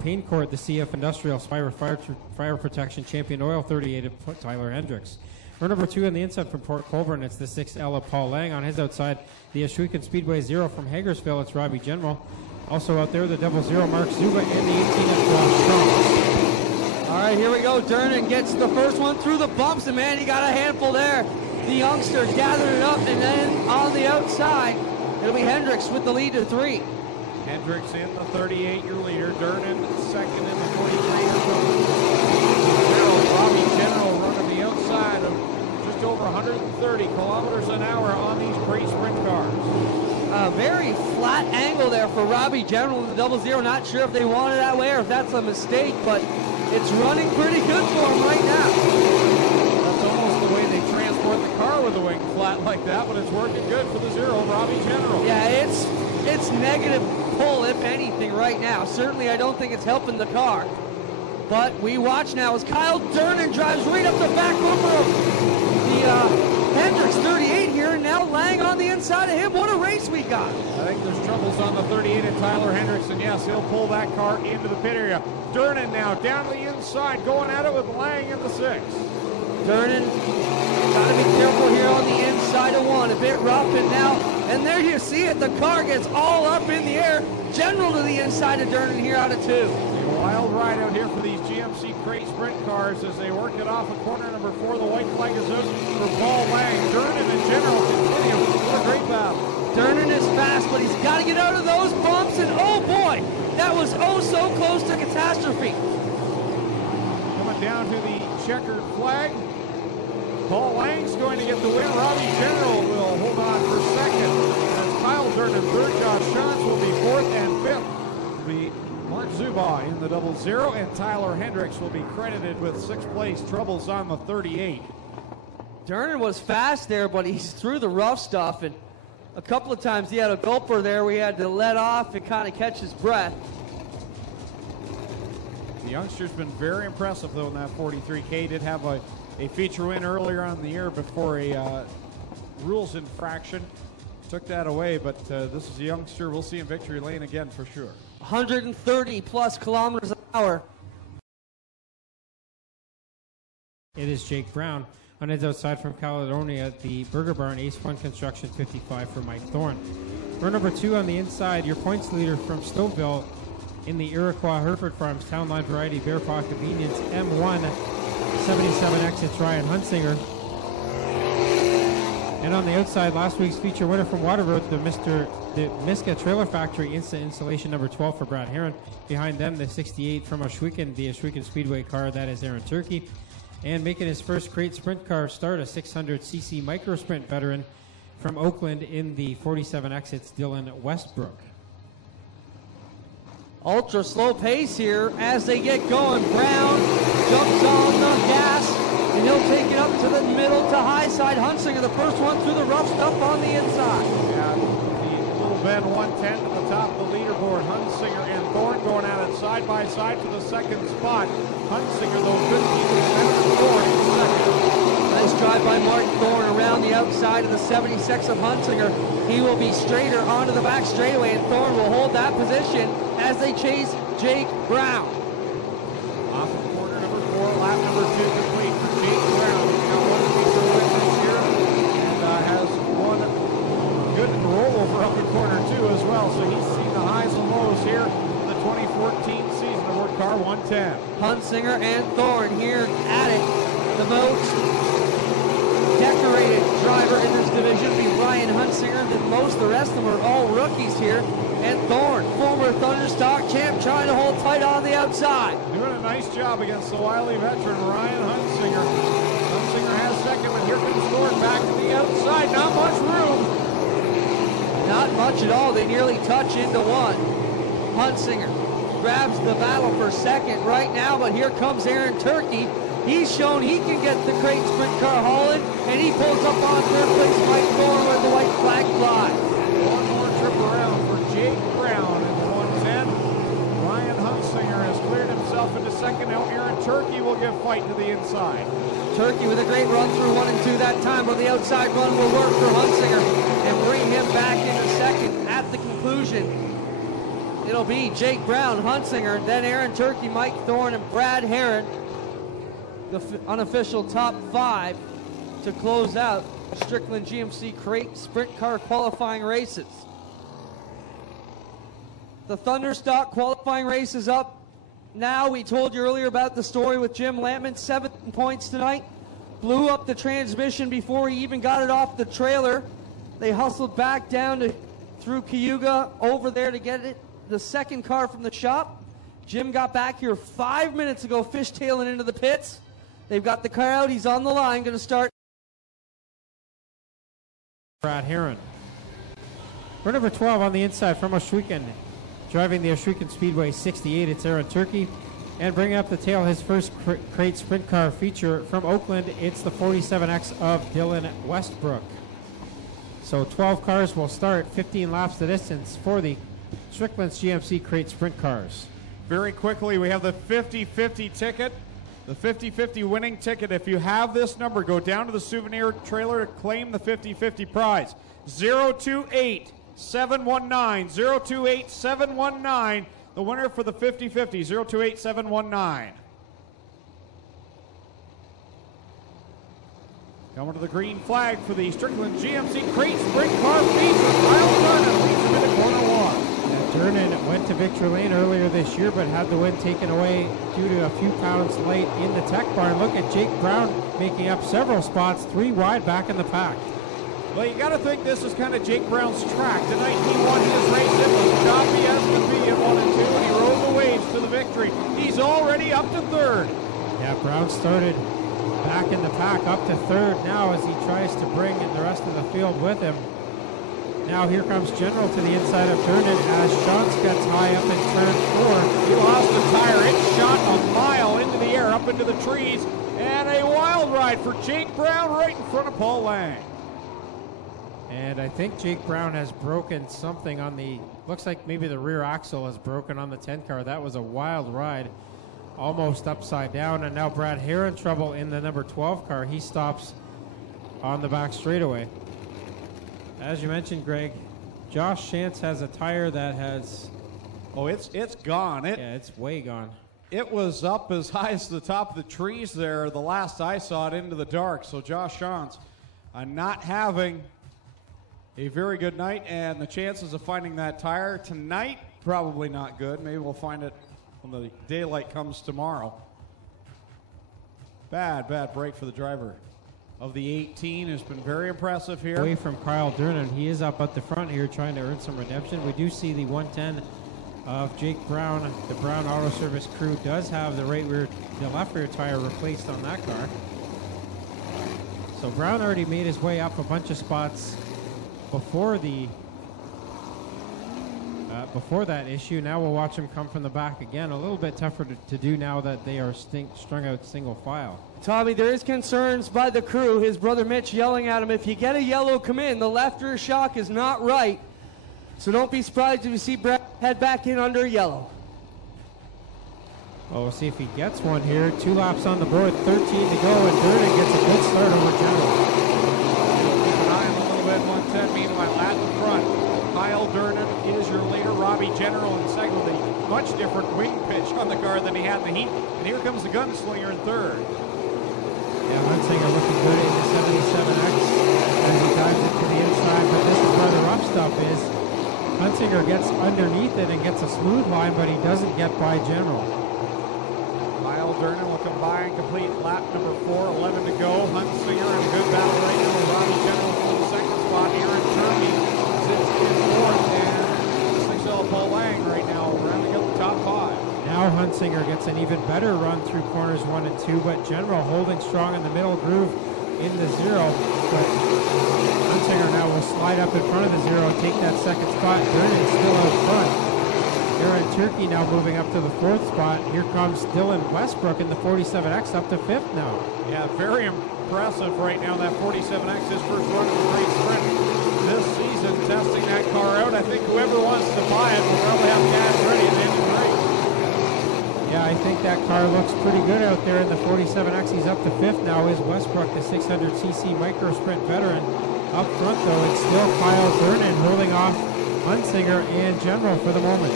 Pain Court, the CF Industrial Fire Protection Champion Oil 38 of Tyler Hendricks. Run number 2 on the inside from Port Colborne, it's the 6L of Paul Lang. On his outside, the Ashwegan Speedway 0 from Hagersville, it's Robbie General. Also out there, the double 0, Mark Zuba, and the 18 of Josh Strong. All right, here we go. Durnan gets the first one through the bumps, and man, he got a handful there. The youngster gathered it up, and then on the outside, it'll be Hendricks with the lead to 3. Hendricks in the 38-year leader. Durnan second in the 43-year Robbie General running the outside of just over 130 kilometers an hour on these crate sprint cars. A very flat angle there for Robbie General with the double 0. Not sure if they want it that way or if that's a mistake, but it's running pretty good for him right now. That's almost the way they transport the car with the wing flat like that, but it's working good for the 0, Robbie General. Yeah, it's negative pull, if anything, right now. Certainly, I don't think it's helping the car. But we watch now as Kyle Durnan drives right up the back bumper of the Hendricks 38 here, and now Lang on the inside of him. What a race we got. I think there's troubles on the 38 and Tyler Hendricks, and yes, he'll pull that car into the pit area. Durnan now down the inside, going at it with Lang in the 6. Durnan, got to be careful here on the inside of 1. A bit rough, and there you see it. The car gets all up in the air. General to the inside of Durnan here out of 2. A wild ride out here for these GMC crate sprint cars as they work it off of corner number 4. The white flag is out for Paul Lang. Durnan and General continue. What a great battle. Durnan is fast, but he's got to get out of those bumps, and oh boy, that was oh so close to catastrophe. Coming down to the checkered flag. Paul Lang's going to get the win. Robbie General will hold on for second. As Kyle Durnan third, Josh Shantz will be 4th, and 5th will be Mark Zuba in the double 0, and Tyler Hendricks will be credited with 6th place. Troubles on the 38. Durnan was fast there, but he's through the rough stuff, and a couple of times he had a gulper there where he had to let off and kind of catch his breath. The youngster's been very impressive, though, in that 43K. Did have a feature win earlier on in the year before a rules infraction took that away, but this is a youngster we'll see in victory lane again for sure. 130 plus kilometers an hour. It is Jake Brown on his outside from Caledonia, the Burger Barn Ace Fun Construction 55 for Mike Thorne. Run number 2 on the inside, your points leader from Stouffville in the Iroquois Hereford Farms Town Line Variety Bear Paw Convenience M1 77X, it's Ryan Hunsinger. And on the outside, last week's feature winner from Waterroad, the Miska Trailer Factory Instant Installation number 12 for Brad Heron. Behind them, the 68 from Ashwegan, the Ashwegan Speedway car, that is Aaron Turkey. And making his first crate sprint car start, a 600cc micro sprint veteran from Oakland in the 47X, it's Dylan Westbrook. Ultra slow pace here as they get going. Brown jumps on the gas, and he'll take it up to the middle to high side. Hunsinger, the first one through the rough stuff on the inside. Yeah, the little Ben 110 to the top of the leaderboard. Hunsinger and Thorne going at it side by side for the second spot. Hunsinger, though, couldn't even better Thorne in second. Nice drive by Martin Thorne around the outside of the 76 of Hunsinger. He will be straighter onto the back straightaway, and Thorne will hold that position as they chase Jake Brown. Off of corner number 4, lap number 2 complete for Jake Brown. He's got one feature win this year and has one good rollover up in corner 2 as well. So he's seen the highs and lows here in the 2014 season aboard car 110. Hunsinger and Thorne here at it. The most decorated driver in this division will be Ryan Hunsinger than most. The rest of them are all rookies here. And Thorne, former Thunderstock champ, trying to hold tight on the outside. Doing a nice job against the wily veteran Ryan Hunsinger. Hunsinger has second, but here comes Thorne back to the outside. Not much room. Not much at all. They nearly touch into one. Hunsinger grabs the battle for second right now, but here comes Aaron Turkey. He's shown he can get the crate sprint car hauling, and he pulls up on third place. Mike Thorne with the white flag fly. One more trip around for Jake Brown in the 110. Ryan Hunsinger has cleared himself into second. Now Aaron Turkey will give fight to the inside. Turkey with a great run through 1 and 2 that time, but the outside run will work for Hunsinger and bring him back into second at the conclusion It'll be Jake Brown, Hunsinger, then Aaron Turkey, Mike Thorne, and Brad Herron, the unofficial top 5 to close out Strickland GMC Crate Sprint Car qualifying races. The Thunderstock qualifying race is up now. We told you earlier about the story with Jim Lampman, 7 points tonight. Blew up the transmission before he even got it off the trailer. They hustled back down through Cayuga over there to get it, the second car from the shop. Jim got back here 5 minutes ago, fishtailing into the pits. They've got the car out. He's on the line, going to start. Brad Herron. For number 12 on the inside from Oshweekend, driving the Oshweekend Speedway 68, it's Aaron Turkey. And bringing up the tail, his first crate sprint car feature from Oakland, it's the 47X of Dylan Westbrook. So 12 cars will start, 15 laps the distance for the Strickland's GMC crate sprint cars. Very quickly, we have the 50-50 ticket. The 50-50 winning ticket. If you have this number, go down to the souvenir trailer to claim the 50-50 prize. 028-719. 028-719. The winner for the 50-50. 028-719. Coming to the green flag for the Strickland GMC Crate Sprint Car feature. Kyle Durnan leads him into corner 1. Durnan went to victory lane earlier this year, but had the win taken away due to a few pounds late in the tech barn. Look at Jake Brown making up several spots, 3 wide back in the pack. Well, you got to think this is kind of Jake Brown's track. Tonight he won his race. It was choppy as could be at 1 and 2, and he rode the waves to the victory. He's already up to 3rd. Yeah, Brown started back in the pack, up to 3rd now as he tries to bring the rest of the field with him. Now here comes General to the inside of Durnan as Shantz gets high up in turn 4. He lost a tire. It shot a mile into the air, up into the trees, and a wild ride for Jake Brown right in front of Paul Lang. And I think Jake Brown has broken something on the, looks like maybe the rear axle has broken on the 10 car. That was a wild ride, almost upside down. And now Brad Herron trouble in the number 12 car. He stops on the back straightaway. As you mentioned, Greg, Josh Shantz has a tire that has... Oh, it's gone. Yeah, it's way gone. It was up as high as the top of the trees there the last I saw it, into the dark. So Josh Shantz not having a very good night, and the chances of finding that tire tonight, probably not good. Maybe we'll find it when the daylight comes tomorrow. Bad break for the driver of the 18, who's been very impressive here. Away from Kyle Durnan. He is up at the front here trying to earn some redemption. We do see the 110 of Jake Brown. The Brown Auto Service crew does have the left rear tire replaced on that car. So Brown already made his way up a bunch of spots before that issue. Now we'll watch him come from the back again. A little bit tougher to do now that they are strung out single file. Tommy, there is concerns by the crew. His brother Mitch yelling at him, if you get a yellow, come in. The left rear shock is not right. So don't be surprised if you see Brad head back in under a yellow. Well, we'll see if he gets one here. 2 laps on the board, 13 to go, and Durnan gets a good start over General. Keep an eye on a little bit, 110. Meanwhile, at the front, Kyle Durnan is your leader. Robbie General in second with a much different wing pitch on the car than he had in the heat. And here comes the gunslinger in 3rd. Yeah, Hunsinger looking good in the 77X as he dives into the inside, but this is where the rough stuff is. Hunsinger gets underneath it and gets a smooth line, but he doesn't get by General. Kyle Durnan will come by and complete lap number 4, 11 to go. Hunsinger in a good battle right now with Robbie General for the second spot. Aaron Turkey sits in 4th, and 6L Paul Lang right now rounding up the top 5. Now Hunsinger gets an even better run through corners 1 and 2, but General holding strong in the middle groove in the 0. But Hunsinger now will slide up in front of the 0 and take that second spot. Durnan still out front. Aaron Turkey now moving up to the 4th spot. Here comes Dylan Westbrook in the 47X up to 5th now. Yeah, very impressive right now, that 47X, his first run of the great sprint this season, testing that car out. I think whoever wants to buy it will probably have gas ready at the end of the race. Yeah, I think that car looks pretty good out there in the 47X. He's up to 5th now. Is Westbrook, the 600cc micro sprint veteran. Up front, though, it's still Kyle Durnan holding off Hunsinger and General for the moment.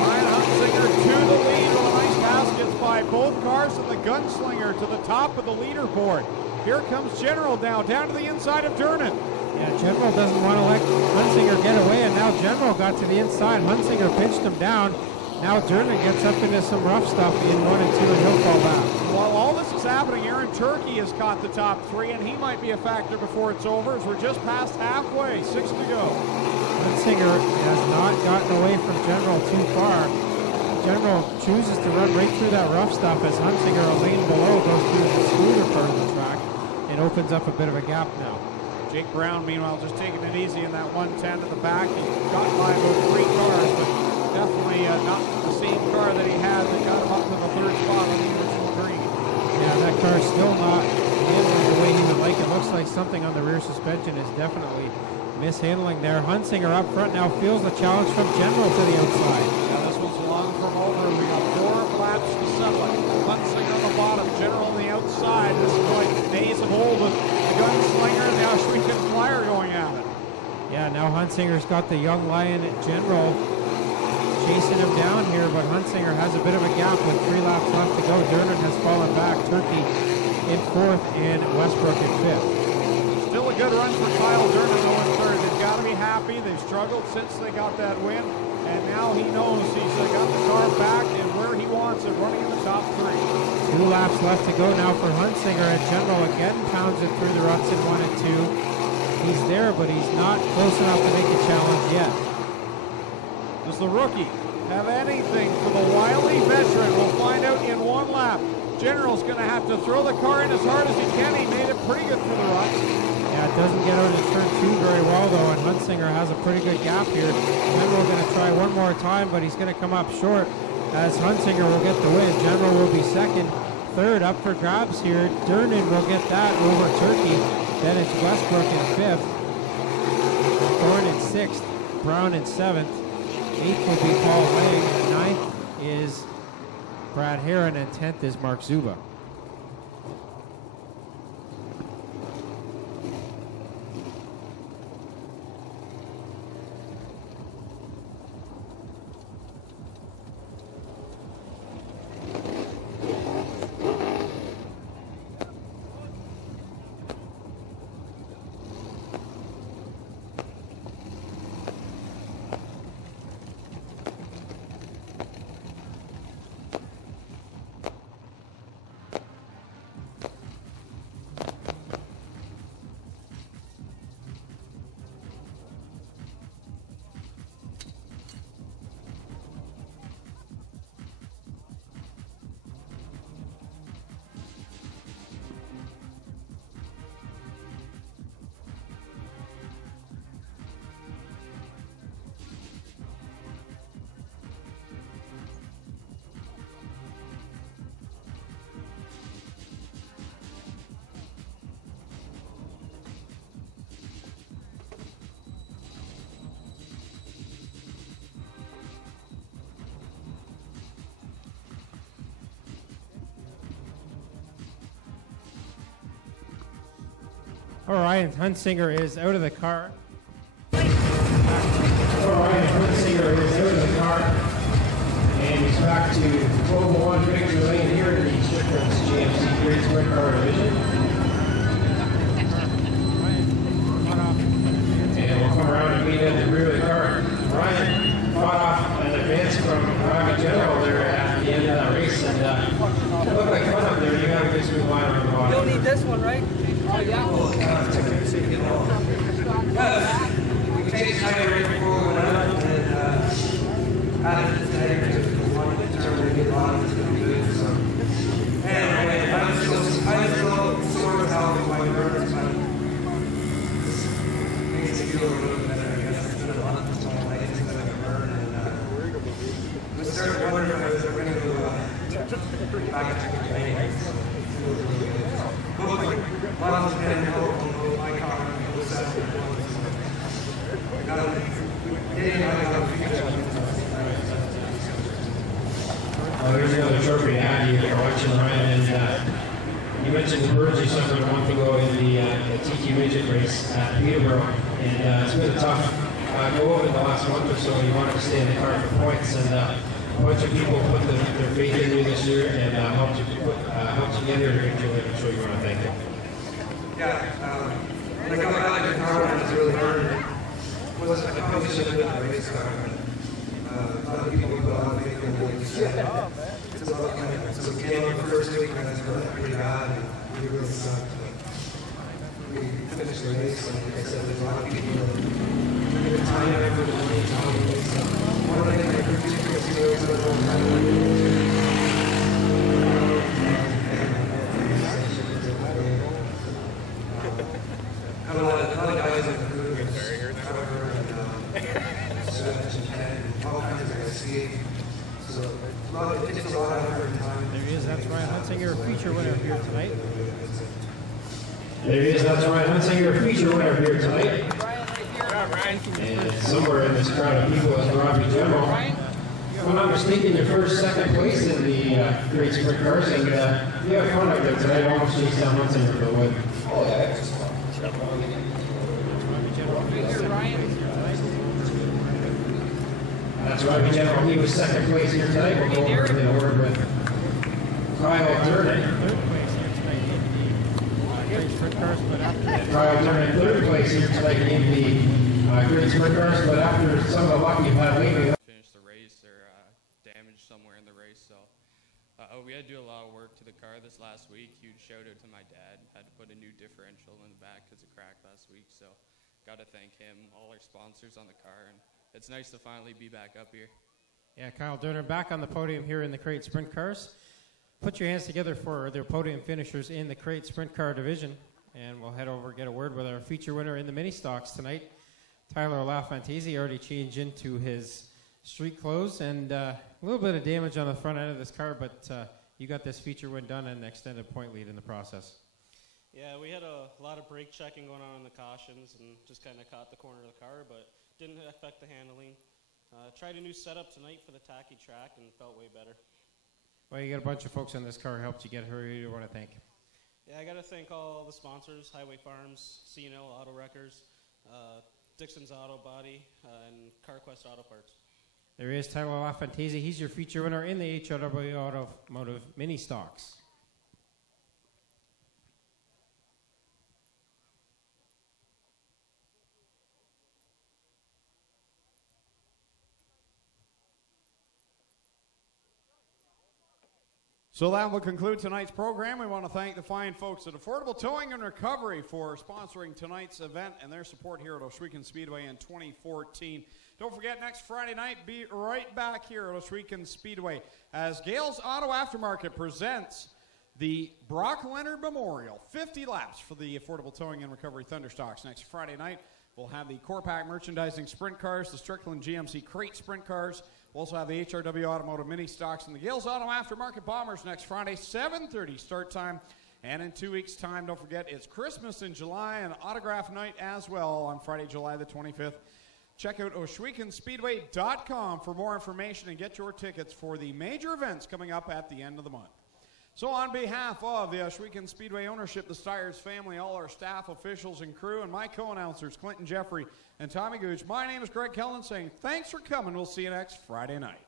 Ryan Hunsinger to the lead with a nice pass gets by both cars and the Gunslinger to the top of the leaderboard. Here comes General now, down to the inside of Durnan. Yeah, General doesn't want to let Hunsinger get away, and now General got to the inside. Hunsinger pinched him down. Now Durnan gets up into some rough stuff in 1 and 2, and he'll fall back. While all this is happening, Aaron Turkey has caught the top 3, and he might be a factor before it's over, as we're just past halfway, 6 to go. Hunsinger has not gotten away from General too far. General chooses to run right through that rough stuff as Hunsinger, a lane below, goes through the smoother part of the track and opens up a bit of a gap now. Jake Brown, meanwhile, just taking it easy in that 110 at the back. He got by about 3 cars, but definitely not the same car that he had that got him up to the 3rd spot on the original green. Yeah, that car's still not handling the way he would like. It looks like something on the rear suspension is definitely mishandling there. Hunsinger up front now feels the challenge from General to the outside. Yeah, this one's long from over. We got 4 laps to settle it. Hunsinger on the bottom, General on the outside. This is like days of old with the Gunslinger and the Auschwitz Flyer going at it. Yeah, now Hunsinger's got the young lion General chasing him down here, but Hunsinger has a bit of a gap with 3 laps left to go. Durnan has fallen back. Turkey in 4th and Westbrook in 5th. Still a good run for Kyle Durnan though in 3rd. They've got to be happy. They've struggled since they got that win, and now he knows he's got the car back and where he wants it, running in the top 3. 2 laps left to go now for Hunsinger, and General again pounds it through the ruts in 1 and 2. He's there, but he's not close enough to make a challenge yet. Does the rookie have anything for the wily veteran? We'll find out in 1 lap. General's going to have to throw the car in as hard as he can. He made it pretty good through the ruts. Yeah, it doesn't get out of turn 2 very well, though, and Hunsinger has a pretty good gap here. General going to try one more time, but he's going to come up short as Hunsinger will get the win. General will be 2nd. 3rd up for grabs here. Durnan will get that over Turkey. Then it's Westbrook in 5th. Thorne in 6th. Brown in 7th. 8th will be Paul Lang. 9th is Brad Heron, and 10th is Mark Zuba. All right, Hunsinger is out of the car. All right, Hunsinger is out of the car. And he's back to 12-1 victory lane here in the Strickland's GMC Great Sprintcar division. And we'll come around and meet at the rear of the car. Ryan fought off an advance from Rocky General there at the end of that race. And it looked like fun up there. You got a good smooth line on the bottom. You'll need this one, right? We can take it right forward and add it to the if we want to determine to get on, it's going to be good. So, anyway, I'm still sort of helping my nerves, but makes me feel a little better. I guess it's been a month, so my legs is like a burn, and we started wondering if I was ever going to go back to the training. Hopefully, Mom's going to help my car and go set up. There's another trophy to add here for watching Ryan. And you mentioned the birds you suffered a month ago in the TT Midget race at Peterborough. And it's been a tough go over the last month or so, you wanted to stay in the car for points, and a bunch of people put their faith in you this year and helped you get here to victory lane. I'm sure you want to thank them. Yeah, like I got your car when it was really hard. I probably should have been a race car. A lot of people put a lot of faith in me. It's about kind of, so we came up the first week and I was pretty bad and we really sucked. We finished the race, and like I said, there's a lot of people that took the time and effort to money to help me. So one of the things I appreciate is the whole time. A lot of guys in the crew, Trevor and Stretch and Ken, and all kinds of guys, Steve. So it takes a lot of effort and time. There he is. That's Ryan Hunsinger, feature winner here tonight. There he is, that's Ryan Hunsinger, feature winner here tonight. And somewhere in this crowd of people is Robbie General. If I'm not mistaken, your second place in the Great Sprint Cars, and you have fun out there tonight. I almost chased down Hunsinger for the win. Oh yeah, that's just fun. That's Robbie General. He was second place here tonight. We'll go over the award with Kyle Durden. Kyle Durden in third place here tonight in the Great Sprint Cars, but after some of the luck you've had lately. Finished the race or damaged somewhere in the race, so we had to do a lot of work to the car this last week. Huge shout out to my dad. Had to put a new differential in the back because it cracked last week, so got to thank him, all our sponsors on the car, and it's nice to finally be back up here. Yeah, Kyle Durden back on the podium here in the Crate Sprint Cars. Put your hands together for their podium finishers in the Crate Sprint Car division, and we'll head over and get a word with our feature winner in the mini stocks tonight. Tyler LaFantisi already changed into his street clothes, and a little bit of damage on the front end of this car, but you got this feature win done and an extended point lead in the process. Yeah, we had a lot of brake checking going on in the cautions and just kind of caught the corner of the car, but didn't affect the handling. Tried a new setup tonight for the tacky track and felt way better. Well, you got a bunch of folks on this car who helped you get here. Who do you want to thank? Yeah, I got to thank all the sponsors, Highway Farms, C&L Auto Wreckers, Dixon's Auto Body, and CarQuest Auto Parts. There is Tyler LaFantisi. He's your feature winner in the HRW Automotive Mini Stocks. So that will conclude tonight's program. We want to thank the fine folks at Affordable Towing and Recovery for sponsoring tonight's event and their support here at Ohsweken Speedway in 2014. Don't forget, next Friday night, be right back here at Ohsweken Speedway as Gales Auto Aftermarket presents the Brock Leonard Memorial 50 laps for the Affordable Towing and Recovery Thunderstocks. Next Friday night, we'll have the Core Pack Merchandising Sprint Cars, the Strickland GMC Crate Sprint Cars. We'll also have the HRW Automotive Mini Stocks and the Gales Auto Aftermarket Bombers next Friday, 7:30 start time. And in 2 weeks' time, don't forget, it's Christmas in July and autograph night as well on Friday, July the 25th. Check out OhswekenSpeedway.com for more information and get your tickets for the major events coming up at the end of the month. So on behalf of the Ohsweken Speedway ownership, the Styres family, all our staff, officials, and crew, and my co-announcers, Clinton Jeffrey and Tommy Gooch, my name is Greg Kellen saying thanks for coming. We'll see you next Friday night.